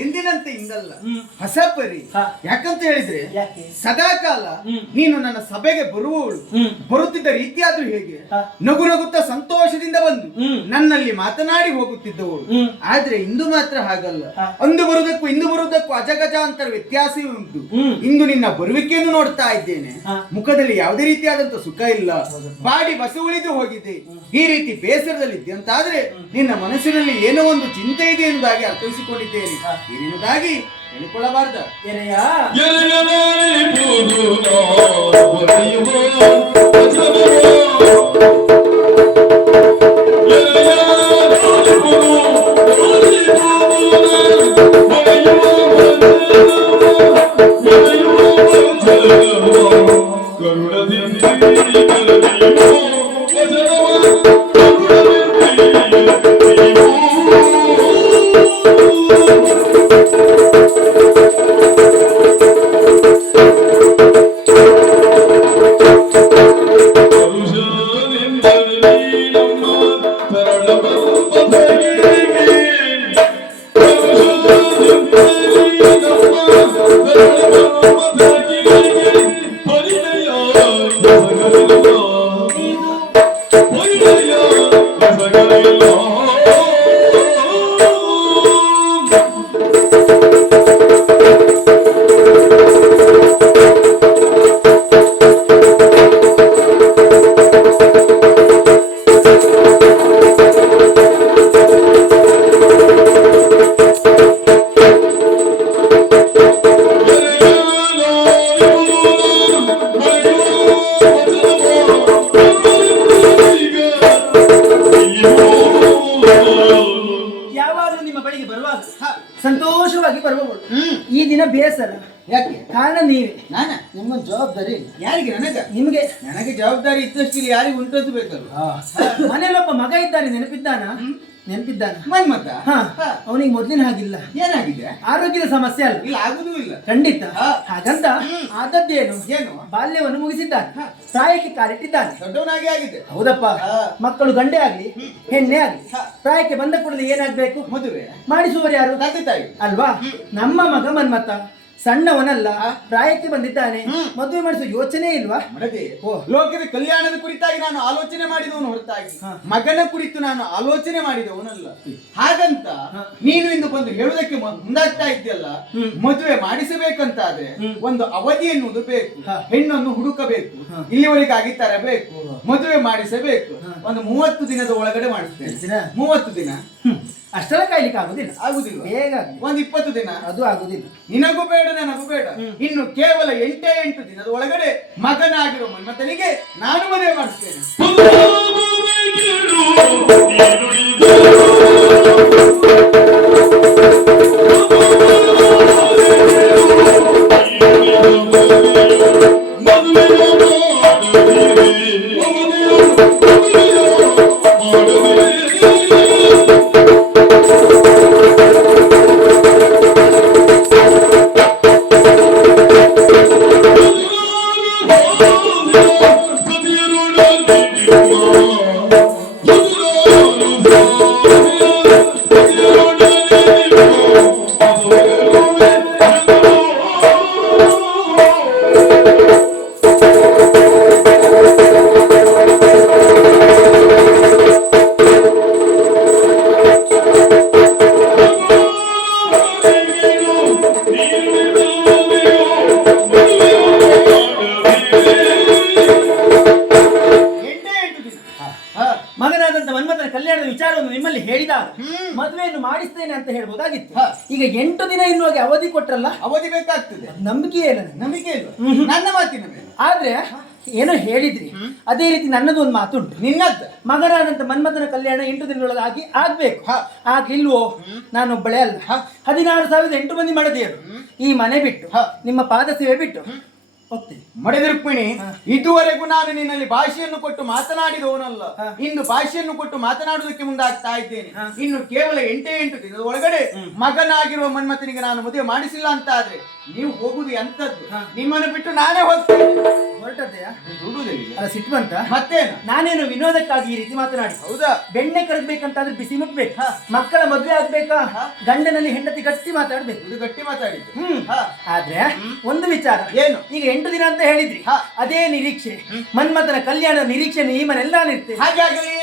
ಎಂದಿನಂತೆ ಹಿಂಗಲ್ಲ, ಹೊಸ ಪರಿ. ಯಾಕಂತ ಹೇಳಿದ್ರೆ ಸದಾಕಾಲ ನೀನು ನನ್ನ ಸಭೆಗೆ ಬರುವವಳು. ಬರುತ್ತಿದ್ದ ರೀತಿಯಾದ್ರೂ ಹೇಗೆ ನಗು ನಗುತ್ತಾ ಸಂತೋಷದಿಂದ ಬಂದು ನನ್ನಲ್ಲಿ ಮಾತನಾಡಿ ಹೋಗುತ್ತಿದ್ದವಳು. ಆದ್ರೆ ಇಂದು ಮಾತ್ರ ಹಾಗಲ್ಲ. ಅಂದು ಬರುವುದಕ್ಕೂ ಇಂದು ಬರುವುದಕ್ಕೂ ಅಜಗಜಾಂತರ ವ್ಯತ್ಯಾಸವೇ ಉಂಟು. ಇಂದು ನಿನ್ನ ಬರುವಿಕೆಯನ್ನು ನೋಡ್ತಾ ಇದ್ದೇನೆ, ಮುಖದಲ್ಲಿ ಯಾವುದೇ ರೀತಿಯಾದಂತ ಸುಖ ಇಲ್ಲ, ಬಾಡಿ ಬಸ ಉಳಿದು ಹೋಗಿದೆ. ಈ ರೀತಿ ಬೇಸರದಲ್ಲಿದ್ದೆ ಅಂತಾದ್ರೆ ನಿನ್ನ ಮನಸ್ಸಿನಲ್ಲಿ ಏನೋ ಒಂದು ಚಿಂತೆ ಇದೆ ಎಂಬುದಾಗಿ ಅರ್ಥೈಸಿಕೊಂಡಿದ್ದೇನೆ. ಏನೇನದಾಗಿ ಹೇಳಿಕೊಳ್ಳಬಾರ್ದ ಎರೆಯ ಸಂತೋಷವಾಗಿ ಬರಬಹುದು. ಈ ದಿನ ಬೇಸರ ಯಾಕೆ? ಕಾರಣ ನೀವೇ. ನಾನ ನಿಮ್ಮ ಜವಾಬ್ದಾರಿ ಯಾರಿಗೆ? ನಿಮಗೆ. ನನಗೆ ಜವಾಬ್ದಾರಿ ಇದ್ದಷ್ಟು ಯಾರಿಗೆ ಉಂಟು ಬೇಕಲ್ಲ. ಮನೆಯಲ್ಲೊಬ್ಬ ಮಗ ಇದ್ದಾನೆ, ನೆನಪಿದ್ದಾನ? ಮನ್ಮತ. ಅವನಿಗೆ ಮೊದ್ಲಿನ ಹಾಗಿಲ್ಲ. ಏನಾಗಿದೆ? ಆರೋಗ್ಯದ ಸಮಸ್ಯೆ ಅಲ್ಲ. ಇಲ್ಲ, ಆಗುದೂ ಇಲ್ಲ. ಖಂಡಿತ. ಹಾಗಂತ ಆದದ್ದೇನು? ಏನು? ಬಾಲ್ಯವನ್ನು ಮುಗಿಸಿದ್ದಾನೆ, ಪ್ರಾಯಕ್ಕೆ ಕಾಲಿಟ್ಟಿದ್ದಾನೆ, ದೊಡ್ಡವನಾಗಿ ಆಗಿದೆ. ಹೌದಪ್ಪ. ಮಕ್ಕಳು ಗಂಡೆ ಆಗ್ಲಿ ಹೆಣ್ಣೆ ಆಗ್ಲಿ ಪ್ರಾಯಕ್ಕೆ ಬಂದ ಕೂಡಲೇ ಏನಾಗ್ಬೇಕು? ಮದುವೆ ಮಾಡಿಸುವರು ಯಾರು? ತಂದೆ ತಾಯಿ ಅಲ್ವಾ? ನಮ್ಮ ಮಗ ಮನ್ಮತ ಸಣ್ಣವನಲ್ಲ, ಪ್ರಾಯಕ್ಕೆ ಬಂದಿದ್ದಾನೆ, ಮದುವೆ ಮಾಡಿಸುವ ಯೋಚನೆ ಇಲ್ವಾ? ಲೋಕದ ಕಲ್ಯಾಣದ ಕುರಿತಾಗಿ ನಾನು ಆಲೋಚನೆ ಮಾಡಿದವನು ಹೊರತಾಗಿ ಮಗನ ಕುರಿತು ನಾನು ಆಲೋಚನೆ ಮಾಡಿದವನಲ್ಲ. ಹಾಗಂತ ನೀನು ಇಂದು ಬಂದು ಹೇಳುವುದಕ್ಕೆ ಮುಂದಾಗ್ತಾ ಇದ್ದಲ್ಲ. ಮದುವೆ ಮಾಡಿಸಬೇಕಂತಾದ್ರೆ ಒಂದು ಅವಧಿ ಎನ್ನುವುದು ಬೇಕು, ಹೆಣ್ಣನ್ನು ಹುಡುಕಬೇಕು, ಇಲ್ಲಿವರೆಗಾಗಿ ತರಬೇಕು, ಮದುವೆ ಮಾಡಿಸಬೇಕು. ಒಂದು 30 ದಿನದ ಒಳಗಡೆ ಮಾಡಿಸ್ತೇನೆ. 30 ದಿನ ಅಷ್ಟೆಲ್ಲ ಕಾಯ್ಲಿಕ್ಕೆ ಆಗುದಿಲ್ಲ. ಬೇಗ ಒಂದು 20 ದಿನ ಅದು ಆಗುದಿಲ್ಲ. ನಿನಗೂ ಬೇಡ ನನಗೂ ಬೇಡ. ಇನ್ನು ಕೇವಲ 8 ದಿನದ ಒಳಗಡೆ ಮಗನಾಗಿರೋ ಮನ್ಮಥನಿಗೆ ನಾನು ಮದುವೆ ಮಾಡಿಸ್ತೇನೆ. ಮಗನಾದಂತ ಮನ್ಮಥನ ಕಲ್ಯಾಣದ ವಿಚಾರವನ್ನು ನಿಮ್ಮಲ್ಲಿ ಹೇಳಿದಾಗ ಮದುವೆಯನ್ನು ಮಾಡಿಸ್ತೇನೆ ಅಂತ ಹೇಳ್ಬೋದಾಗಿತ್ತು. ಈಗ 8 ದಿನ ಇನ್ನುವಾಗ ಅವಧಿ ಕೊಟ್ರಲ್ಲ, ಅವಧಿ ಬೇಕಾಗ್ತದೆ. ನಂಬಿಕೆ ಇಲ್ಲ, ನಂಬಿಕೆ ಇಲ್ಲ ನನ್ನ ಮಾತಿನ ಮೇಲೆ. ಆದ್ರೆ ಏನೋ ಹೇಳಿದ್ರಿ, ಅದೇ ರೀತಿ ನನ್ನದು ಒಂದು ಮಾತುಂಟು. ನಿನ್ನದ್ದು ಮಗನಾದಂತ ಮನ್ಮಥನ ಕಲ್ಯಾಣ 8 ದಿನದೊಳಗಾಗಿ ಆಗ್ಬೇಕು. ಇಲ್ವೋ? ನಾನೊಬ್ಬಳೇ ಅಲ್ಲ, 16,008 ಮಂದಿ ಮಾಡದಿಯರು ಈ ಮನೆ ಬಿಟ್ಟು, ನಿಮ್ಮ ಪಾದ ಸೇವೆ ಬಿಟ್ಟು ಹೋಗ್ತೇನೆ. ಮಡೆದ ರುಕ್ಮಿಣಿ, ಇದುವರೆಗೂ ನಾನು ನಿನ್ನಲ್ಲಿ ಭಾಷೆಯನ್ನು ಕೊಟ್ಟು ಮಾತನಾಡಿದವನಲ್ಲ. ಇನ್ನು ಭಾಷೆಯನ್ನು ಕೊಟ್ಟು ಮಾತನಾಡುವುದಕ್ಕೆ ಮುಂದಾಗ್ತಾ ಇದ್ದೇನೆ. ಇನ್ನು ಕೇವಲ 8 ದಿನದ ಒಳಗಡೆ ಮಗನಾಗಿರುವ ಮನ್ಮಥನಿಗೆ ನಾನು ಮದುವೆ ಮಾಡಿಸಿಲ್ಲ ಅಂತ ಆದ್ರೆ ನೀವು ಹೋಗುದು ಎಂತದ್ದು? ನಿಮ್ಮನ್ನು ಬಿಟ್ಟು ನಾನೇ ಹೋಗ್ತೇನೆ. ಹೊರಟದ್ದೆಯಾ? ದುಡುವುದಿಲ್ಲ. ಅಲ್ಲ, ಸಿಟ್ಟು ಬಂತ? ಮತ್ತೇನು? ನಾನೇನು ವಿನೋದಕ್ಕಾಗಿ ಈ ರೀತಿ ಮಾತನಾಡಿ? ಹೌದಾ? ಬೆಣ್ಣೆ ಕರಗ್ಬೇಕಂತಾದ್ರೆ ಬಿಸಿ ಮುಟ್ಬೇಕು, ಮಕ್ಕಳ ಮದುವೆ ಆಗ್ಬೇಕಾ, ಗಂಡನಲ್ಲಿ ಹೆಂಡತಿ ಗಟ್ಟಿ ಮಾತಾಡ್ಬೇಕು. ಇದು ಗಟ್ಟಿ ಮಾತಾಡಿದ್ದು. ಆದ್ರೆ ಒಂದು ವಿಚಾರ ಏನು? ಈಗ 8 ದಿನ ಅಂತ ಹೇಳಿದ್ರಿ, ಅದೇ ನಿರೀಕ್ಷೆ, ಮನ್ಮಥನ ಕಲ್ಯಾಣ ನಿರೀಕ್ಷೆ ಈ ಮನೆಯಲ್ಲಿ ನಾನಿರ್ತೇನೆ. ಹಾಗೆ ಆಗಲಿ.